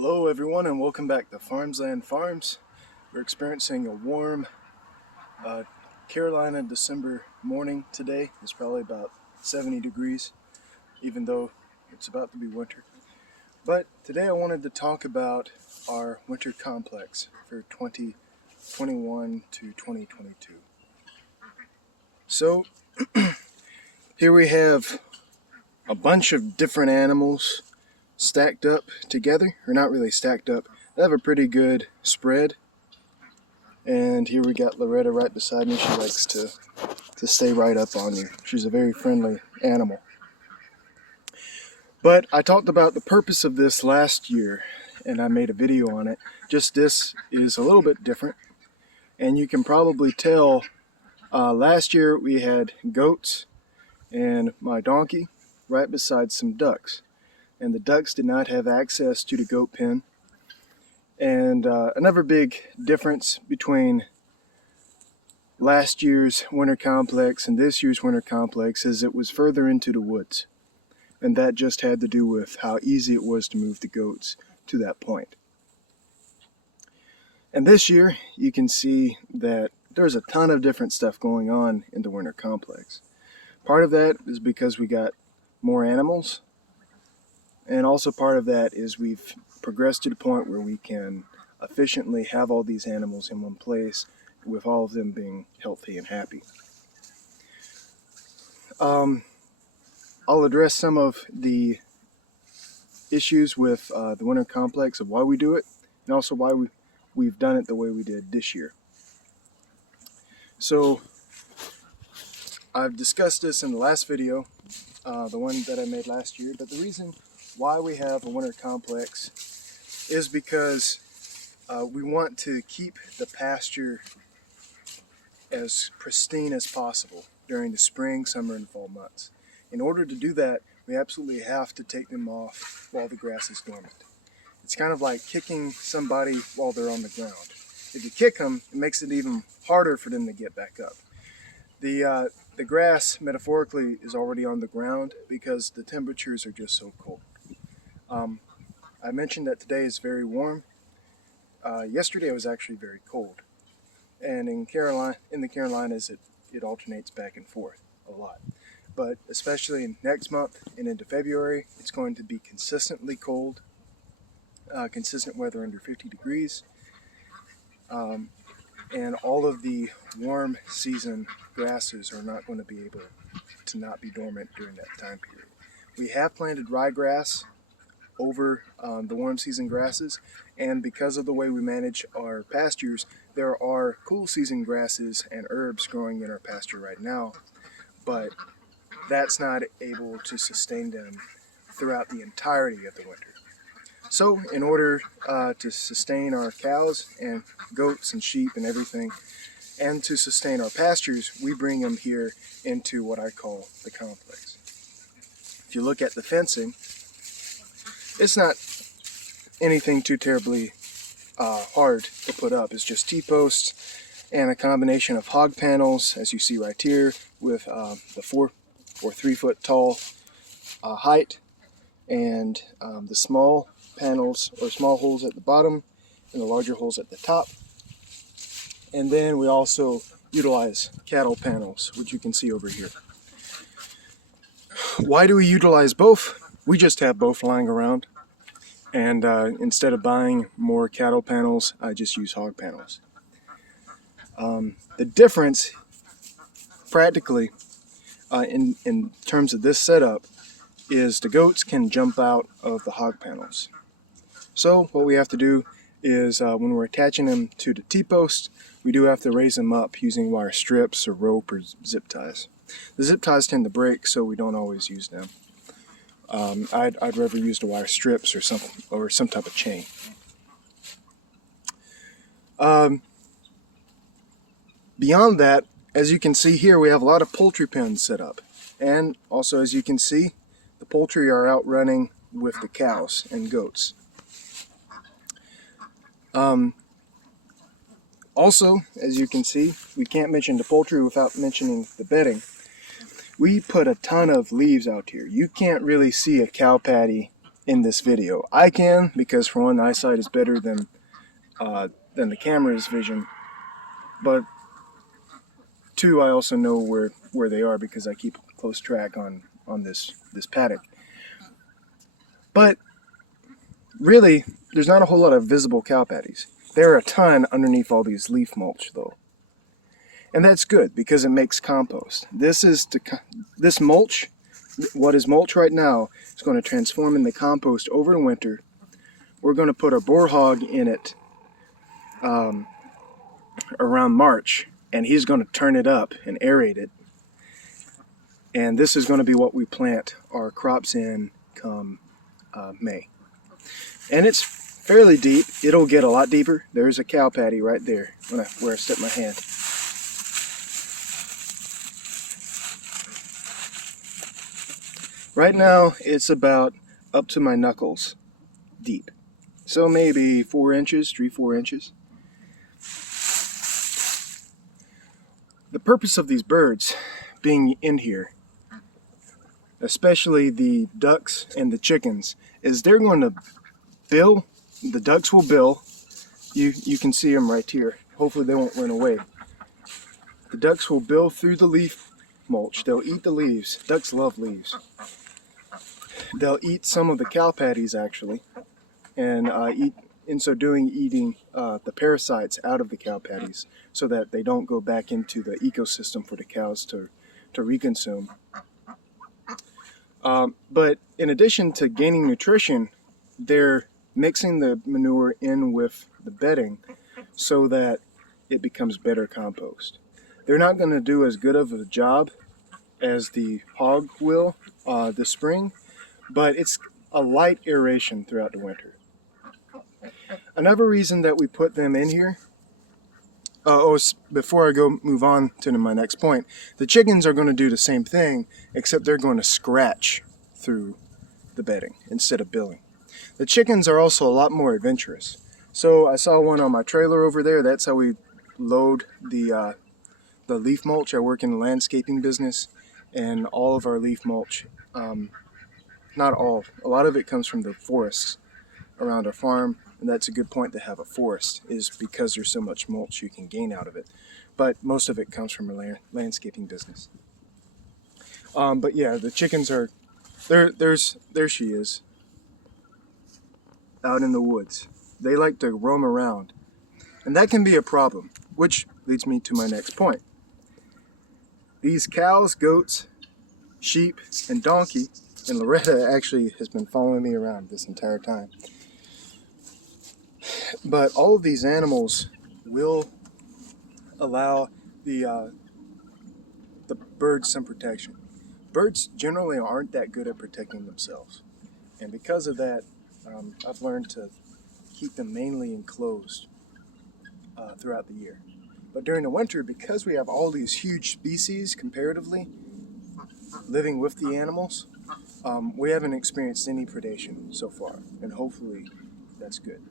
Hello everyone and welcome back to Farmsland Farms. We're experiencing a warm Carolina December morning today. It's probably about 70 degrees even though it's about to be winter. But today I wanted to talk about our winter complex for 2021 to 2022. So here we have a bunch of different animals stacked up together, or not really stacked up. They have a pretty good spread. And here we got Loretta right beside me. She likes to stay right up on you. She's a very friendly animal. But I talked about the purpose of this last year, and I made a video on it. Just this is a little bit different. And you can probably tell last year we had goats and my donkey right beside some ducks. And the ducks did not have access to the goat pen. And another big difference between last year's winter complex and this year's winter complex is it was further into the woods. And that just had to do with how easy it was to move the goats to that point. And this year, you can see that there's a ton of different stuff going on in the winter complex. Part of that is because we got more animals. And also part of that is we've progressed to the point where we can efficiently have all these animals in one place with all of them being healthy and happy. I'll address some of the issues with the winter complex of why we do it and also why we've done it the way we did this year. So I've discussed this in the last video, the one that I made last year, but the reason why we have a winter complex is because we want to keep the pasture as pristine as possible during the spring, summer, and fall months. In order to do that, we absolutely have to take them off while the grass is dormant. It's kind of like kicking somebody while they're on the ground. If you kick them, it makes it even harder for them to get back up. The grass, metaphorically, is already on the ground because the temperatures are just so cold. I mentioned that today is very warm. Yesterday was actually very cold. And in the Carolinas, it alternates back and forth a lot. But especially next month and into February, it's going to be consistently cold, consistent weather under 50 degrees. And all of the warm season grasses are not going to be able to not be dormant during that time period. We have planted ryegrass over the warm season grasses, and because of the way we manage our pastures, there are cool season grasses and herbs growing in our pasture right now, but that's not able to sustain them throughout the entirety of the winter. So in order to sustain our cows and goats and sheep and everything, and to sustain our pastures, we bring them here into what I call the complex. If you look at the fencing, it's not anything too terribly hard to put up. It's just T-posts and a combination of hog panels, as you see right here, with the 4 or 3 foot tall height, and the small panels or small holes at the bottom and the larger holes at the top. And then we also utilize cattle panels, which you can see over here. Why do we utilize both? We just have both lying around, and instead of buying more cattle panels, I just use hog panels. The difference practically in terms of this setup is the goats can jump out of the hog panels. So what we have to do is when we're attaching them to the T-post, we do have to raise them up using wire strips or rope or zip ties. The zip ties tend to break, so we don't always use them. I'd rather use the wire strips or some type of chain. Beyond that, as you can see here, we have a lot of poultry pens set up. And also, as you can see, the poultry are out running with the cows and goats. Also, as you can see, we can't mention the poultry without mentioning the bedding. We put a ton of leaves out here. You can't really see a cow patty in this video. I can, because for one, the eyesight is better than the camera's vision, but two, I also know where they are because I keep close track on this paddock. But really, there's not a whole lot of visible cow patties. There are a ton underneath all these leaf mulch, though. And that's good because it makes compost. This mulch, what is mulch right now, is going to transform into compost over the winter. We're going to put a boar hog in it around March, and he's going to turn it up and aerate it. And this is going to be what we plant our crops in come May. And it's fairly deep. It'll get a lot deeper. There's a cow patty right there where I stuck my hand. Right now, it's about up to my knuckles deep. So maybe 4 inches, 3-4 inches. The purpose of these birds being in here, especially the ducks and the chickens, is they're going to bill. The ducks will bill. You can see them right here. Hopefully they won't run away. The ducks will bill through the leaf mulch. They'll eat the leaves. Ducks love leaves. They'll eat some of the cow patties actually, and in so doing eating the parasites out of the cow patties so that they don't go back into the ecosystem for the cows to reconsume. But in addition to gaining nutrition, they're mixing the manure in with the bedding so that it becomes better compost. They're not going to do as good of a job as the hog will this spring, but it's a light aeration throughout the winter. Another reason that we put them in here, before I move on to my next point, the chickens are going to do the same thing, except they're going to scratch through the bedding instead of billing. The chickens are also a lot more adventurous. So I saw one on my trailer over there. That's how we load the leaf mulch. I work in the landscaping business, and all of our leaf mulch, not all, a lot of it comes from the forests around our farm, and that's a good point to have a forest, is because there's so much mulch you can gain out of it. But most of it comes from a landscaping business. But yeah, the chickens are, there she is, out in the woods. They like to roam around, and that can be a problem, which leads me to my next point. These cows, goats, sheep, and donkey, and Loretta actually has been following me around this entire time. But all of these animals will allow the birds some protection. Birds generally aren't that good at protecting themselves, and because of that, I've learned to keep them mainly enclosed throughout the year. But during the winter, because we have all these huge species comparatively living with the animals, we haven't experienced any predation so far, and hopefully that's good.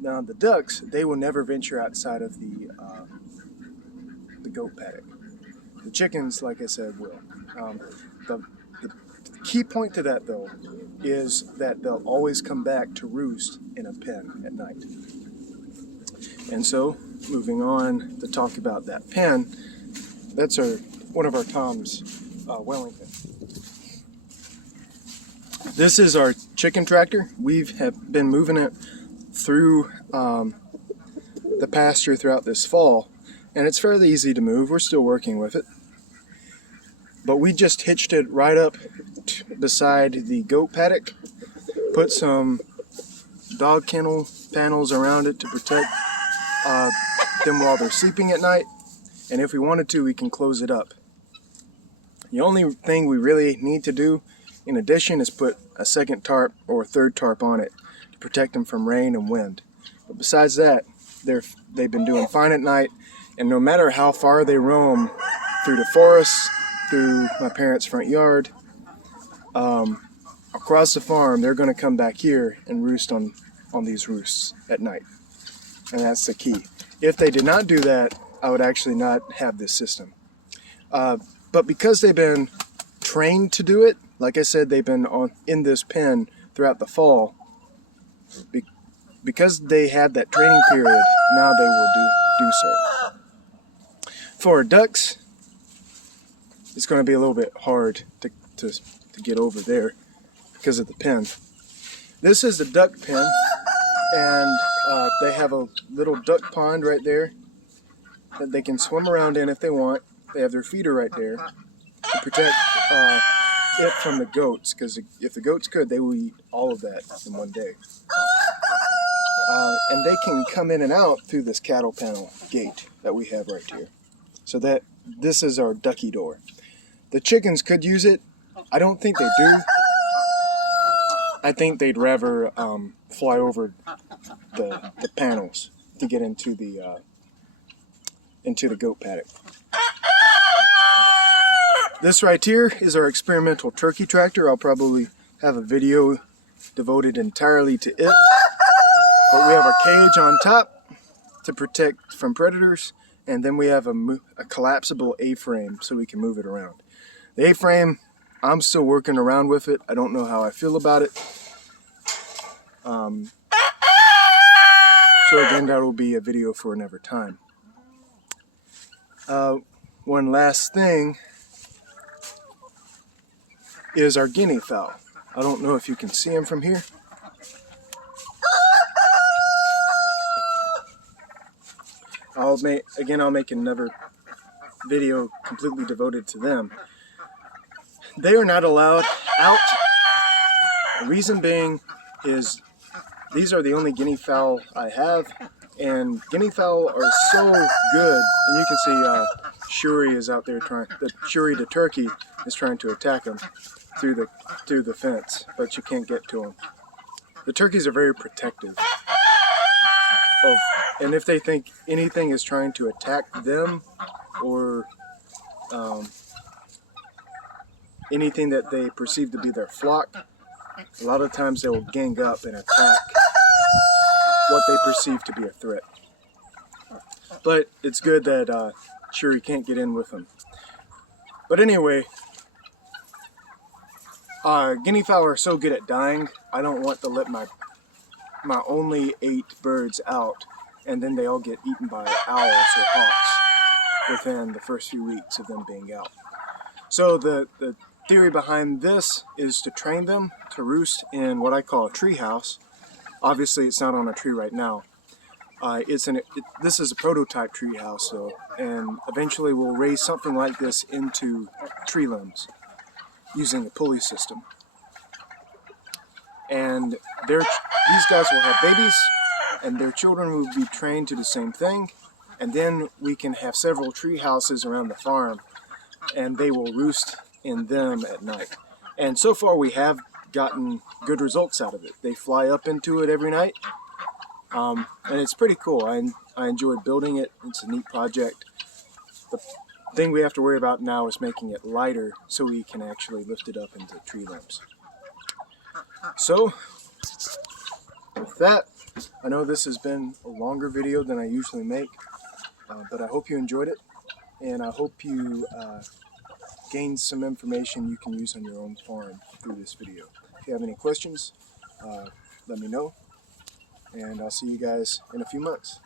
Now the ducks, they will never venture outside of the goat paddock. The chickens, like I said, will. The key point to that, though, is that they'll always come back to roost in a pen at night. And so, moving on to talk about that pen, that's one of our Tom's Wellington. This is our chicken tractor. Have been moving it through the pasture throughout this fall, and it's fairly easy to move. We're still working with it. But we just hitched it right up beside the goat paddock, put some dog kennel panels around it to protect them while they're sleeping at night, and if we wanted to, we can close it up. The only thing we really need to do in addition is put a second tarp or a third tarp on it to protect them from rain and wind. But besides that, they've been doing fine at night, and no matter how far they roam through the forests, through my parents' front yard, across the farm, they're going to come back here and roost on these roosts at night. And that's the key. If they did not do that, I would actually not have this system. But because they've been trained to do it, like I said, they've been in this pen throughout the fall. Because they had that training period, now they will do so. For ducks, it's going to be a little bit hard to get over there because of the pen. This is the duck pen, and they have a little duck pond right there that they can swim around in if they want. They have their feeder right there to protect it from the goats, because if the goats could, they will eat all of that in one day. And they can come in and out through this cattle panel gate that we have right here. So that this is our ducky door. The chickens could use it. I don't think they do. I think they'd rather fly over the panels to get into the goat paddock. This right here is our experimental turkey tractor. I'll probably have a video devoted entirely to it. But we have a cage on top to protect from predators, and then we have a collapsible A-frame so we can move it around. The A-frame, I'm still working around with it. I don't know how I feel about it. So again, that will be a video for another time. One last thing is our guinea fowl. I don't know if you can see them from here. I'll make another video completely devoted to them. They are not allowed out. The reason being is these are the only guinea fowl I have, and guinea fowl are so good. And you can see Shuri is out there Shuri the turkey is trying to attack them through the fence, but you can't get to them. The turkeys are very protective. And if they think anything is trying to attack them, or anything that they perceive to be their flock, a lot of times they will gang up and attack what they perceive to be a threat. But it's good that Shuri can't get in with them. But anyway, guinea fowl are so good at dying, I don't want to let my only 8 birds out and then they all get eaten by owls or hawks within the first few weeks of them being out. So the theory behind this is to train them to roost in what I call a tree house. Obviously it's not on a tree right now. This is a prototype tree house, and eventually we'll raise something like this into tree limbs using a pulley system. And these guys will have babies, and their children will be trained to the same thing, and then we can have several tree houses around the farm, and they will roost in them at night. And so far we have gotten good results out of it. They fly up into it every night, and it's pretty cool. I enjoyed building it. It's a neat project. The thing we have to worry about now is making it lighter so we can actually lift it up into tree limbs. So, with that, I know this has been a longer video than I usually make, but I hope you enjoyed it, and I hope you gained some information you can use on your own farm through this video. If you have any questions, let me know, and I'll see you guys in a few months.